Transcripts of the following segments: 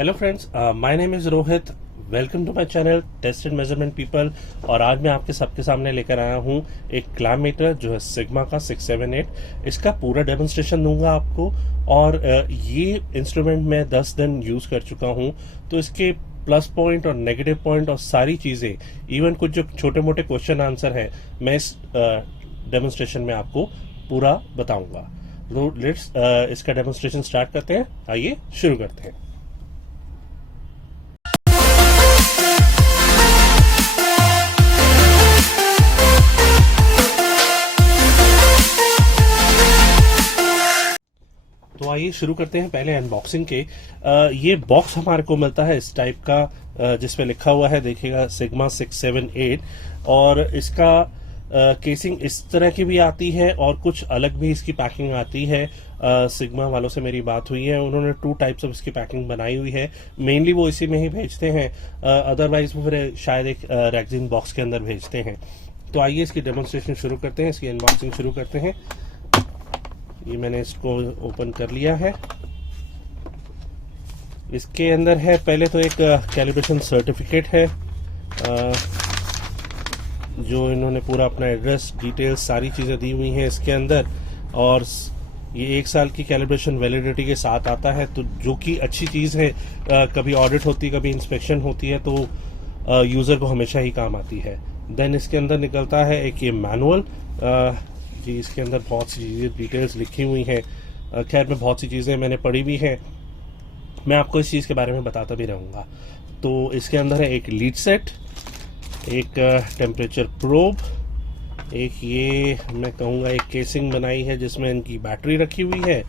Hello friends, my name is Rohit. Welcome to my channel test and measurement people. और आज मैं आपके सबके सामने लेकर आया हूँ एक क्लैम मीटर जो है सिग्मा का 678। इसका पूरा डेमोन्स्ट्रेशन दूंगा आपको। और ये इंस्ट्रूमेंट मैं 10 दिन यूज कर चुका हूँ, तो इसके प्लस पॉइंट और नेगेटिव पॉइंट और सारी चीजें, इवन कुछ जो छोटे मोटे क्वेश्चन आंसर है, मैं इस डेमोन्स्ट्रेशन में आपको पूरा बताऊंगा। तो लेट्स इसका डेमोन्स्ट्रेशन स्टार्ट करते हैं। आइए शुरू करते हैं। तो आइए शुरू करते हैं पहले अनबॉक्सिंग के। ये बॉक्स हमारे को मिलता है इस टाइप का, जिसपे लिखा हुआ है, देखिएगा, सिग्मा 678। और इसका केसिंग इस तरह की भी आती है और कुछ अलग भी इसकी पैकिंग आती है। सिग्मा वालों से मेरी बात हुई है, उन्होंने 2 टाइप्स ऑफ इसकी पैकिंग बनाई हुई है। मेनली वो इसी में ही भेजते हैं, अदरवाइज वो फिर शायद एक रैगजीन बॉक्स के अंदर भेजते हैं। तो आइए इसकी डेमोन्स्ट्रेशन शुरू करते हैं, इसकी अनबॉक्सिंग शुरू करते हैं। ये मैंने इसको ओपन कर लिया है। इसके अंदर है पहले तो एक कैलिब्रेशन सर्टिफिकेट है, जो इन्होंने पूरा अपना एड्रेस, डिटेल्स, सारी चीजें दी हुई हैं इसके अंदर। और ये 1 साल की कैलिब्रेशन वैलिडिटी के साथ आता है, तो जो कि अच्छी चीज है। कभी ऑडिट होती है, कभी इंस्पेक्शन होती है, तो यूजर को हमेशा ही काम आती है। देन इसके अंदर निकलता है एक ये मैनुअल, जी इसके अंदर बहुत सी चीज़ें, डिटेल्स लिखी हुई हैं। खैर, मैं बहुत सी चीज़ें मैंने पढ़ी भी हैं, मैं आपको इस चीज़ के बारे में बताता भी रहूँगा। तो इसके अंदर है एक लीड सेट, एक टेम्परेचर प्रोब, एक ये मैं कहूँगा एक केसिंग बनाई है जिसमें इनकी बैटरी रखी हुई है,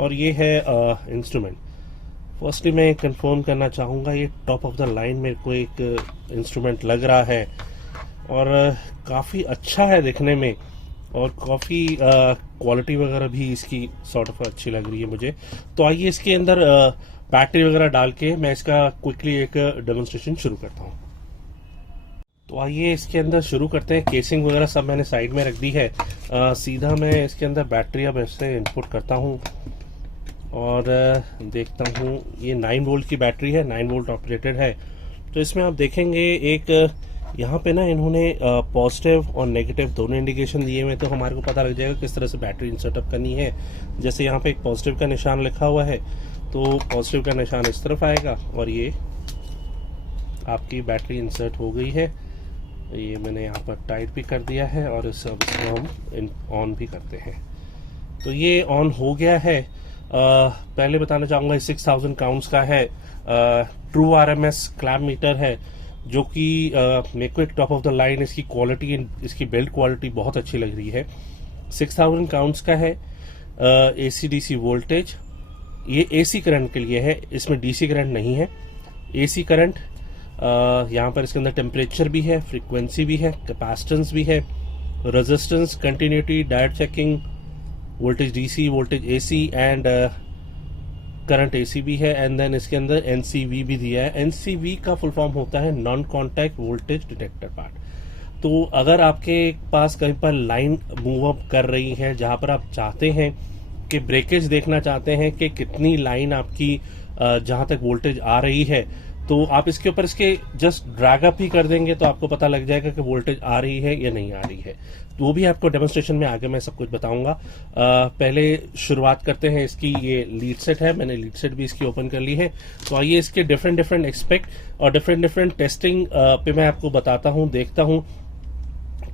और ये है इंस्ट्रूमेंट। फर्स्टली मैं कंफर्म करना चाहूँगा, ये टॉप ऑफ द लाइन मेरे को एक इंस्ट्रूमेंट लग रहा है, और काफ़ी अच्छा है दिखने में, और काफ़ी क्वालिटी वगैरह भी इसकी सॉर्ट ऑफ अच्छी लग रही है मुझे। तो आइए इसके अंदर बैटरी वगैरह डाल के मैं इसका क्विकली एक डेमोन्स्ट्रेशन शुरू करता हूँ। तो आइए इसके अंदर शुरू करते हैं। केसिंग वगैरह सब मैंने साइड में रख दी है। सीधा मैं इसके अंदर बैटरी अब ऐसे इनपुट करता हूँ और देखता हूँ। ये 9 वोल्ट की बैटरी है, 9 वोल्ट ऑपरेटेड है। तो इसमें आप देखेंगे एक यहाँ पे ना इन्होंने पॉजिटिव और नेगेटिव दोनों इंडिकेशन दिए हुए, तो हमारे को पता लग जाएगा किस तरह से बैटरी इंसर्टअप करनी है। जैसे यहाँ पे एक पॉजिटिव का निशान लिखा हुआ है, तो पॉजिटिव का निशान इस तरफ आएगा, और ये आपकी बैटरी इंसर्ट हो गई है। ये मैंने यहाँ पर टाइट भी कर दिया है, और इसको हम ऑन भी करते हैं। तो ये ऑन हो गया है। पहले बताना चाहूँगा 6000 काउंट्स का है, ट्रू RMS क्लैम मीटर है, जो कि मेरे को एक टॉप ऑफ द लाइन इसकी क्वालिटी, इसकी बिल्ड क्वालिटी बहुत अच्छी लग रही है। 6000 काउंट्स का है। AC DC वोल्टेज, ये AC करंट के लिए है, इसमें DC करंट नहीं है, AC करंट। यहाँ पर इसके अंदर टेम्परेचर भी है, फ्रीक्वेंसी भी है, कैपेसिटेंस भी है, resistance, continuity, diode checking, voltage DC, voltage AC and current AC भी है। एंड देन इसके अंदर NCV भी दिया है। NCV का फुल फॉर्म होता है non contact voltage detector part. तो अगर आपके पास कहीं पर लाइन मूव अप कर रही है, जहां पर आप चाहते हैं कि ब्रेकेज देखना चाहते हैं कि कितनी लाइन आपकी जहां तक वोल्टेज आ रही है, तो आप इसके ऊपर इसके जस्ट ड्रैग अप ही कर देंगे, तो आपको पता लग जाएगा कि वोल्टेज आ रही है या नहीं आ रही है। तो वो भी आपको डेमोन्स्ट्रेशन में आगे मैं सब कुछ बताऊंगा। पहले शुरुआत करते हैं इसकी। ये लीड सेट है, मैंने लीड सेट भी इसकी ओपन कर ली है। तो आइए इसके डिफरेंट एक्सपेक्ट और डिफरेंट टेस्टिंग पे मैं आपको बताता हूँ, देखता हूँ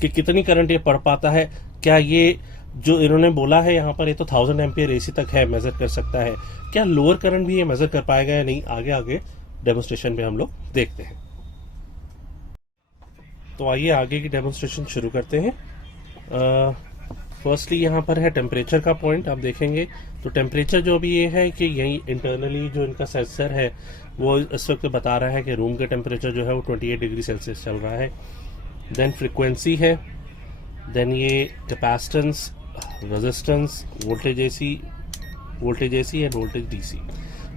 कि कितनी करंट ये पढ़ पाता है। क्या ये जो इन्होंने बोला है यहाँ पर, ये तो 1000 एम्पियर AC तक है, मेजर कर सकता है। क्या लोअर करंट भी ये मेजर कर पाएगा या नहीं, आगे डेमोन्स्ट्रेशन में हम लोग देखते हैं। तो आइए आगे की डेमोन्स्ट्रेशन शुरू करते हैं। फर्स्टली यहाँ पर है टेम्परेचर का पॉइंट, आप देखेंगे। तो टेम्परेचर जो भी ये है कि यही इंटरनली जो इनका सेंसर है वो इस वक्त बता रहा है कि रूम का टेम्परेचर जो है वो 28 डिग्री सेल्सियस चल रहा है। देन फ्रीक्वेंसी है, देन ये capacitance, resistance, voltage AC end voltage DC।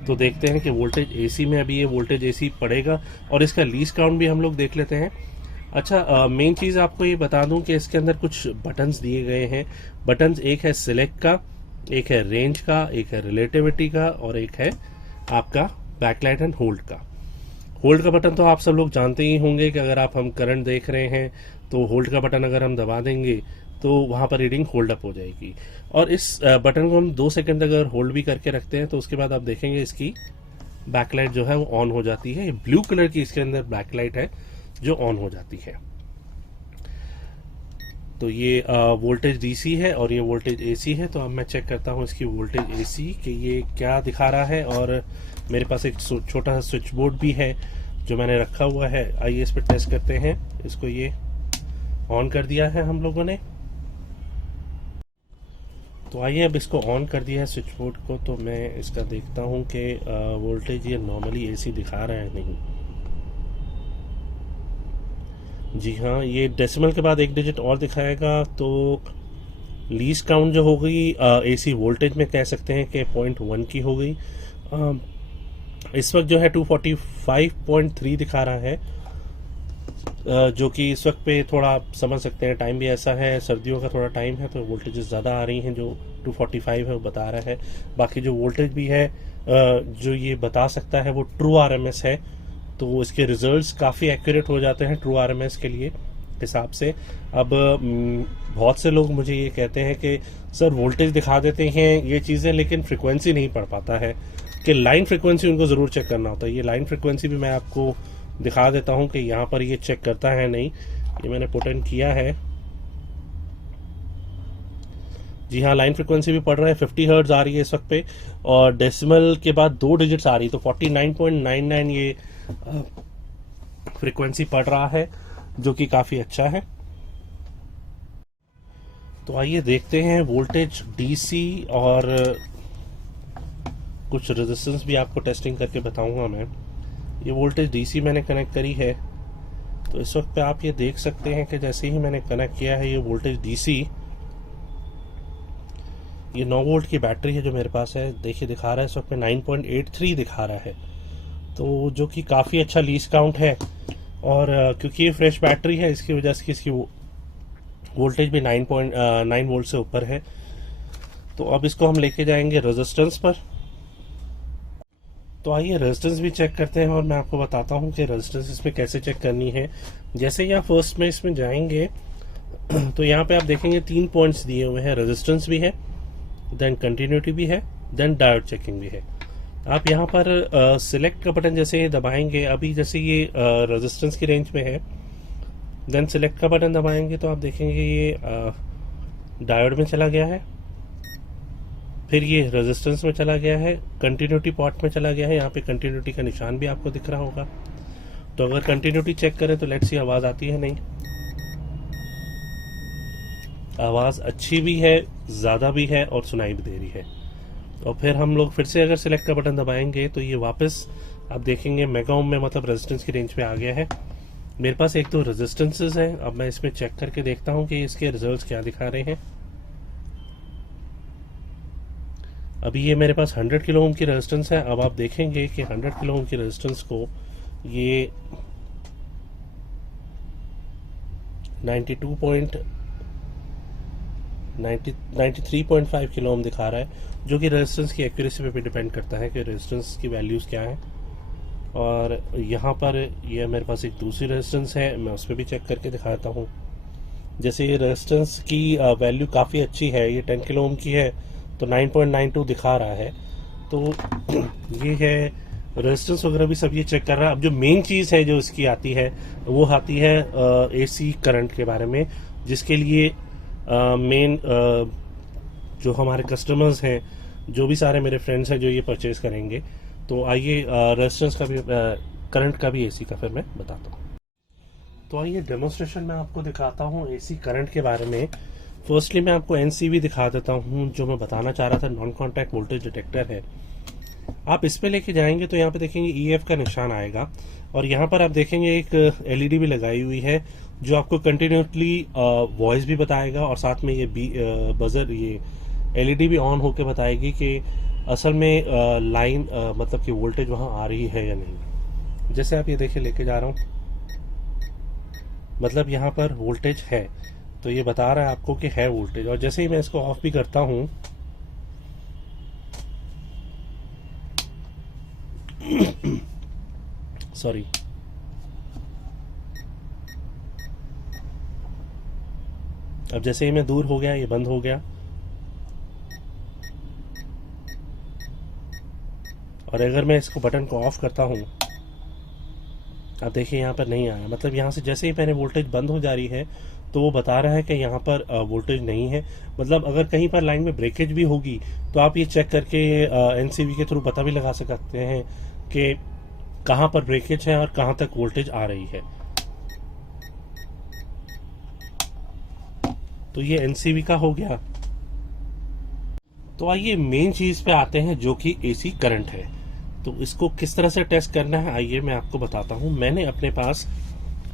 तो देखते हैं कि वोल्टेज AC में अभी ये वोल्टेज AC पड़ेगा, और इसका लीज काउंट भी हम लोग देख लेते हैं। अच्छा, मेन चीज़ आपको ये बता दूं कि इसके अंदर कुछ बटन्स दिए गए हैं। बटन्स एक है सिलेक्ट का, एक है रेंज का, एक है रिलेटिविटी का, और एक है आपका बैकलाइट एंड होल्ड का। होल्ड का बटन तो आप सब लोग जानते ही होंगे कि अगर हम करंट देख रहे हैं तो होल्ड का बटन अगर हम दबा देंगे तो वहाँ पर रीडिंग होल्ड अप हो जाएगी। और इस बटन को हम 2 सेकंड अगर होल्ड भी करके रखते हैं तो उसके बाद आप देखेंगे इसकी बैकलाइट जो है वो ऑन हो जाती है। ब्लू कलर की इसके अंदर बैकलाइट है जो ऑन हो जाती है। तो ये वोल्टेज डीसी है और ये वोल्टेज एसी है। तो अब मैं चेक करता हूँ इसकी वोल्टेज एसी कि ये क्या दिखा रहा है। और मेरे पास एक छोटा सा स्विच बोर्ड भी है जो मैंने रखा हुआ है। आइए इस पर टेस्ट करते हैं। इसको ये ऑन कर दिया है हम लोगों ने। तो आइए अब इसको ऑन कर दिया है स्विच बोर्ड को, तो मैं इसका देखता हूँ कि वोल्टेज ये नॉर्मली एसी दिखा रहा है नहीं। जी हाँ, ये डेसिमल के बाद 1 डिजिट और दिखाएगा। तो लीस्ट काउंट जो हो गई एसी वोल्टेज में कह सकते हैं कि 0.1 की हो गई। इस वक्त जो है 245.3 दिखा रहा है, जो कि इस वक्त पे थोड़ा आप समझ सकते हैं टाइम भी ऐसा है, सर्दियों का थोड़ा टाइम है तो वोल्टेजेस ज़्यादा आ रही हैं। जो 245 है वो बता रहा है। बाकी जो वोल्टेज भी है जो ये बता सकता है वो ट्रू आरएमएस है। तो इसके रिजल्ट्स काफ़ी एक्यूरेट हो जाते हैं ट्रू आरएमएस के लिए हिसाब से। अब बहुत से लोग मुझे ये कहते हैं कि सर वोल्टेज दिखा देते हैं ये चीज़ें लेकिन फ्रिक्वेंसी नहीं पढ़ पाता है, कि लाइन फ्रिक्वेंसी उनको ज़रूर चेक करना होता है। ये लाइन फ्रिक्वेंसी भी मैं आपको दिखा देता हूं कि यहाँ पर ये चेक करता है नहीं। ये मैंने पुट इन किया है। जी हाँ, लाइन फ्रिक्वेंसी भी पढ़ रहा है। 50 हर्ट्ज आ रही है इस वक्त पे और डेसिमल के बाद 2 डिजिट्स आ रही है। तो 49.99 ये फ्रिक्वेंसी पढ़ रहा है, जो कि काफ़ी अच्छा है। तो आइए देखते हैं वोल्टेज डीसी और कुछ रेजिस्टेंस भी आपको टेस्टिंग करके बताऊंगा मैं। ये वोल्टेज डीसी मैंने कनेक्ट करी है। तो इस वक्त पे आप ये देख सकते हैं कि जैसे ही मैंने कनेक्ट किया है ये वोल्टेज डीसी, ये 9 वोल्ट की बैटरी है जो मेरे पास है, देखिए दिखा रहा है इस वक्त पे 9.83 दिखा रहा है। तो जो कि काफ़ी अच्छा लीस्ट काउंट है। और क्योंकि ये फ्रेश बैटरी है इसकी वजह से इसकी वोल्टेज भी 9 वोल्ट से ऊपर है। तो अब इसको हम लेके जाएंगे रेजिस्टेंस पर। तो आइए रेजिस्टेंस भी चेक करते हैं और मैं आपको बताता हूँ कि रेजिस्टेंस इसमें कैसे चेक करनी है। जैसे ही आप फर्स्ट में इसमें जाएंगे तो यहाँ पे आप देखेंगे 3 पॉइंट्स दिए हुए हैं। रेजिस्टेंस भी है, देन कंटिन्यूटी भी है, देन डायोड चेकिंग भी है। आप यहाँ पर सिलेक्ट का बटन जैसे ही दबाएंगे, अभी जैसे ये रेजिस्टेंस की रेंज में है, देन सिलेक्ट का बटन दबाएंगे तो आप देखेंगे ये डायोड में चला गया है, फिर ये रेजिस्टेंस में चला गया है, कंटिन्यूटी पॉट में चला गया है। यहाँ पे कंटिन्यूटी का निशान भी आपको दिख रहा होगा। तो अगर कंटिन्यूटी चेक करें तो लेट्स सी आवाज़ आती है नहीं, आवाज़ अच्छी भी है, ज़्यादा भी है और सुनाई भी दे रही है। और फिर हम लोग फिर से अगर सिलेक्ट का बटन दबाएंगे तो ये वापस आप देखेंगे मेगा ओम में, मतलब रेजिस्टेंस की रेंज पे आ गया है। मेरे पास 1-2 रेजिस्टेंसेज हैं। अब मैं इसमें चेक करके देखता हूँ कि इसके रिजल्ट्स क्या दिखा रहे हैं। अभी ये मेरे पास 100 किलो ओम की रेजिस्टेंस है। अब आप देखेंगे कि 100 किलो ओम की रेजिस्टेंस को ये 93.5 किलो ओम दिखा रहा है, जो कि रेजिस्टेंस की एक्यूरेसी पे भी डिपेंड करता है कि रेजिस्टेंस की वैल्यूज़ क्या हैं। और यहाँ पर ये मेरे पास एक दूसरी रेजिस्टेंस है, मैं उस पर भी चेक करके दिखाता हूँ। जैसे ये रेजिस्टेंस की वैल्यू काफ़ी अच्छी है, ये 10 किलो ओम की है तो 9.92 दिखा रहा है। तो ये है रेजिस्टेंस वगैरह भी सब ये चेक कर रहा है। अब जो मेन चीज़ है जो इसकी आती है वो आती है एसी करंट के बारे में, जिसके लिए मेन जो हमारे कस्टमर्स हैं, जो भी सारे मेरे फ्रेंड्स हैं जो ये परचेज करेंगे। तो आइए रेजिस्टेंस का भी करंट का भी एसी का फिर मैं बताता हूँ। तो आइए डेमोन्स्ट्रेशन में आपको दिखाता हूँ एसी करंट के बारे में। फर्स्टली मैं आपको एनसीवी दिखा देता हूँ, जो मैं बताना चाह रहा था, नॉन कॉन्टैक्ट वोल्टेज डिटेक्टर है। आप इस पे लेके जाएंगे तो यहाँ पे देखेंगे ईएफ का निशान आएगा और यहाँ पर आप देखेंगे एक एलईडी भी लगाई हुई है जो आपको कंटिन्यूसली वॉइस भी बताएगा और साथ में ये बजर, ये एलईडी भी ऑन होके बताएगी कि असल में लाइन मतलब कि वोल्टेज वहाँ आ रही है या नहीं। जैसे आप ये देखिए लेके जा रहा हूँ, मतलब यहाँ पर वोल्टेज है, तो ये बता रहा है आपको कि है वोल्टेज। और जैसे ही मैं इसको ऑफ भी करता हूँ सॉरी, अब जैसे ही मैं दूर हो गया ये बंद हो गया, और अगर मैं इसको बटन को ऑफ करता हूँ, अब देखिए यहाँ पर नहीं आया, मतलब यहाँ से जैसे ही मैंने वोल्टेज बंद हो जा रही है तो वो बता रहा है कि यहाँ पर वोल्टेज नहीं है। मतलब अगर कहीं पर लाइन में ब्रेकेज भी होगी तो आप ये चेक करके एनसीवी के थ्रू पता भी लगा सकते हैं कि कहाँ पर ब्रेकेज है और कहाँ तक वोल्टेज आ रही है। तो ये एनसीवी का हो गया। तो आइए मेन चीज पे आते हैं जो कि एसी करंट है। तो इसको किस तरह से टेस्ट करना है आइए मैं आपको बताता हूँ। मैंने अपने पास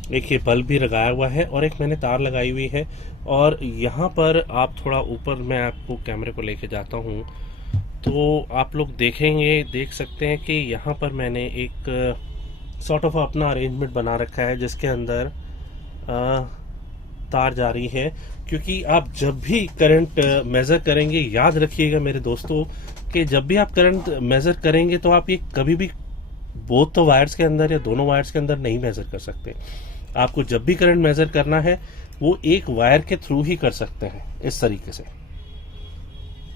एक ये बल्ब भी लगाया हुआ है और एक मैंने तार लगाई हुई है, और यहाँ पर आप थोड़ा ऊपर, मैं आपको कैमरे को लेके जाता हूँ तो आप लोग देख सकते हैं कि यहाँ पर मैंने एक सॉर्ट ऑफ अपना अरेंजमेंट बना रखा है जिसके अंदर तार जा रही है। क्योंकि आप जब भी करंट मेजर करेंगे, याद रखिएगा मेरे दोस्तों कि जब भी आप करंट मेजर करेंगे तो आप ये कभी भी बोथ तो वायर्स के अंदर या दोनों वायर्स के अंदर नहीं मेजर कर सकते। आपको जब भी करंट मेजर करना है वो एक वायर के थ्रू ही कर सकते हैं, इस तरीके से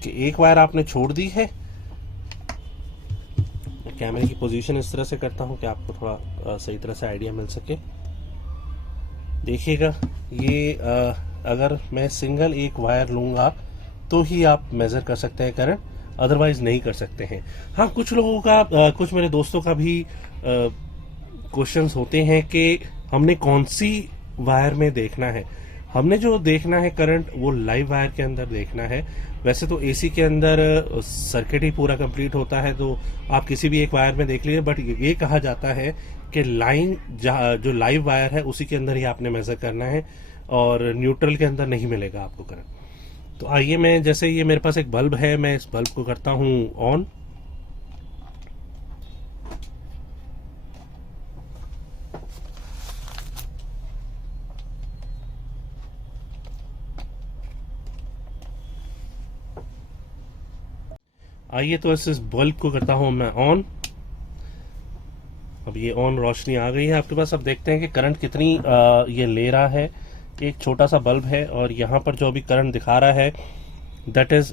कि एक वायर आपने छोड़ दी है। कैमरे की पोजीशन इस तरह से करता हूं कि आपको थोड़ा सही तरह से आइडिया मिल सके। देखिएगा ये अगर मैं सिंगल एक वायर लूंगा तो ही आप मेजर कर सकते हैं करंट, अदरवाइज नहीं कर सकते हैं। हाँ, कुछ लोगों का कुछ मेरे दोस्तों का भी क्वेश्चंस होते हैं कि हमने कौन सी वायर में देखना है। हमने जो देखना है करंट वो लाइव वायर के अंदर देखना है। वैसे तो एसी के अंदर सर्किट ही पूरा कंप्लीट होता है तो आप किसी भी एक वायर में देख लीजिए, बट ये कहा जाता है कि लाइन जो लाइव वायर है उसी के अंदर ही आपने मेजर करना है और न्यूट्रल के अंदर नहीं मिलेगा आपको करंट। तो आइए मैं, जैसे ये मेरे पास एक बल्ब है, मैं इस बल्ब को करता हूं ऑन। आइए तो इस बल्ब को करता हूं मैं ऑन। अब ये ऑन रोशनी आ गई है आपके पास। अब देखते हैं कि करंट कितनी ये ले रहा है। एक छोटा सा बल्ब है और यहाँ पर जो अभी करंट दिखा रहा है दैट इज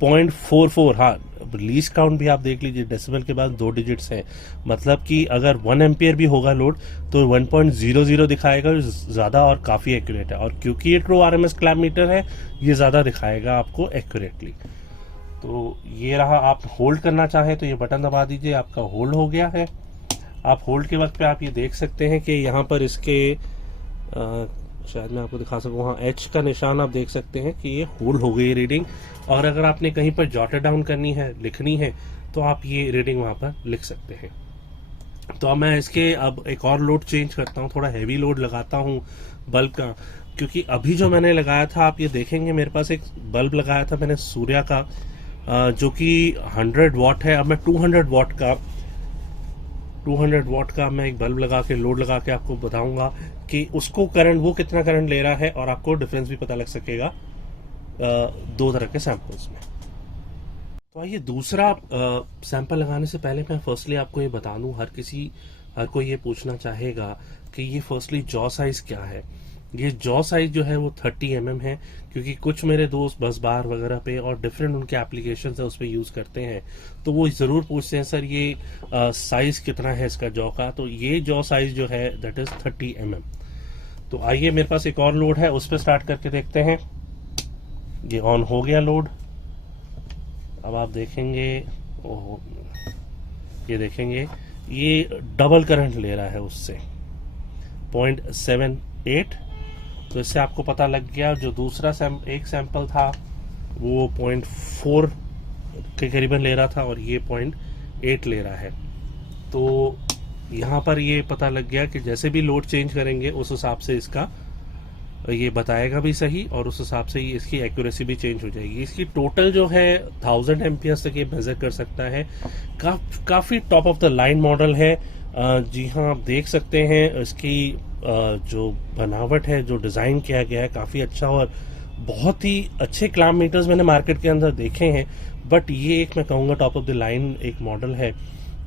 0.44। हाँ, लीस्ट काउंट भी आप देख लीजिए, डेसिबल के बाद 2 डिजिट्स है, मतलब कि अगर 1 एम्पियर भी होगा लोड तो 1.00 दिखाएगा, ज्यादा और काफी एक्यूरेट है। और क्योंकि ये ट्रू आरएमएस क्लैम्प मीटर है ये ज्यादा दिखाएगा आपको एक्यूरेटली। तो ये रहा। आप होल्ड करना चाहें तो ये बटन दबा दीजिए, आपका होल्ड हो गया है। आप होल्ड के वक्त पे आप ये देख सकते हैं कि यहाँ पर इसके शायद मैं आपको दिखा सकूँ, हाँ एच का निशान आप देख सकते हैं कि ये होल्ड हो गई रीडिंग। और अगर आपने कहीं पर जॉटेड डाउन करनी है, लिखनी है, तो आप ये रीडिंग वहाँ पर लिख सकते हैं। तो अब मैं इसके अब एक और लोड चेंज करता हूँ, थोड़ा हैवी लोड लगाता हूँ बल्ब का। क्योंकि अभी जो मैंने लगाया था आप ये देखेंगे मेरे पास एक बल्ब लगाया था मैंने सूर्या का जो कि 100 वाट है। अब मैं 200 वाट का मैं एक बल्ब लगा के, लोड लगा के आपको बताऊंगा कि उसको करंट, वो कितना करंट ले रहा है, और आपको डिफरेंस भी पता लग सकेगा दो तरह के सैंपल्स में। तो आइए दूसरा सैंपल लगाने से पहले मैं फर्स्टली आपको ये बता दूं, हर कोई ये पूछना चाहेगा कि ये फर्स्टली जॉ साइज क्या है। ये जॉ साइज जो है वो 30 mm है, क्योंकि कुछ मेरे दोस्त बस बार वगैरह पे और डिफरेंट उनके एप्लीकेशन है उस पर यूज करते हैं, तो वो जरूर पूछते हैं सर ये साइज कितना है इसका जॉ का। तो ये जॉ साइज जो है दैट इज 30 mm। तो आइए मेरे पास एक और लोड है, उस पर स्टार्ट करके देखते हैं। ये ऑन हो गया लोड। अब आप देखेंगे, ओहो, ये देखेंगे ये डबल करंट ले रहा है उससे 0.78। तो इससे आपको पता लग गया जो दूसरा एक सैंपल था वो 0.4 के करीबन ले रहा था और ये 0.8 ले रहा है। तो यहाँ पर ये पता लग गया कि जैसे भी लोड चेंज करेंगे उस हिसाब से इसका ये बताएगा भी सही, और उस हिसाब से ही इसकी एक्यूरेसी भी चेंज हो जाएगी। इसकी टोटल जो है 1000 एम्पियर्स तक ये मेजर कर सकता है। काफी top of the line model है। जी हाँ, आप देख सकते हैं इसकी जो बनावट है, जो डिजाइन किया गया है काफी अच्छा, और बहुत ही अच्छे क्लैम्प मीटर्स मैंने मार्केट के अंदर देखे हैं, बट ये एक मैं कहूँगा टॉप ऑफ द लाइन एक मॉडल है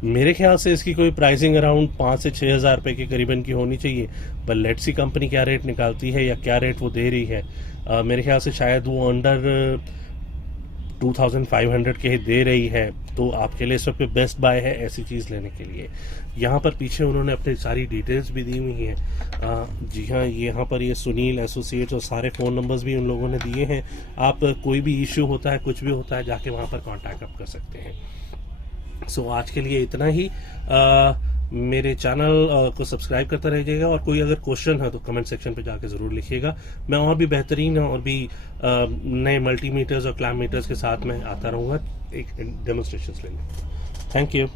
मेरे ख्याल से इसकी कोई प्राइसिंग अराउंड 5 से 6 हज़ार रुपये के करीबन की होनी चाहिए, पर लेट्स सी कंपनी क्या रेट निकालती है या क्या रेट वो दे रही है। मेरे ख्याल से शायद वो अंडर 2500 के ही दे रही है, तो आपके लिए इस वक्त बेस्ट बाय है ऐसी चीज़ लेने के लिए। यहाँ पर पीछे उन्होंने अपनी सारी डिटेल्स भी दी हुई हैं। जी हाँ, यहाँ पर ये सुनील एसोसिएट्स और सारे फ़ोन नंबर्स भी उन लोगों ने दिए हैं। आप कोई भी इश्यू होता है, कुछ भी होता है, जाके वहाँ पर कांटेक्ट आप कर सकते हैं। सो आज के लिए इतना ही। मेरे चैनल को सब्सक्राइब करता रहिएगा, और कोई अगर क्वेश्चन है तो कमेंट सेक्शन पे जाके ज़रूर लिखिएगा। मैं और भी बेहतरीन और भी नए मल्टीमीटर्स और क्लैम मीटर्स के साथ मैं आता रहूँगा एक डेमोन्स्ट्रेशन लेने। Thank you.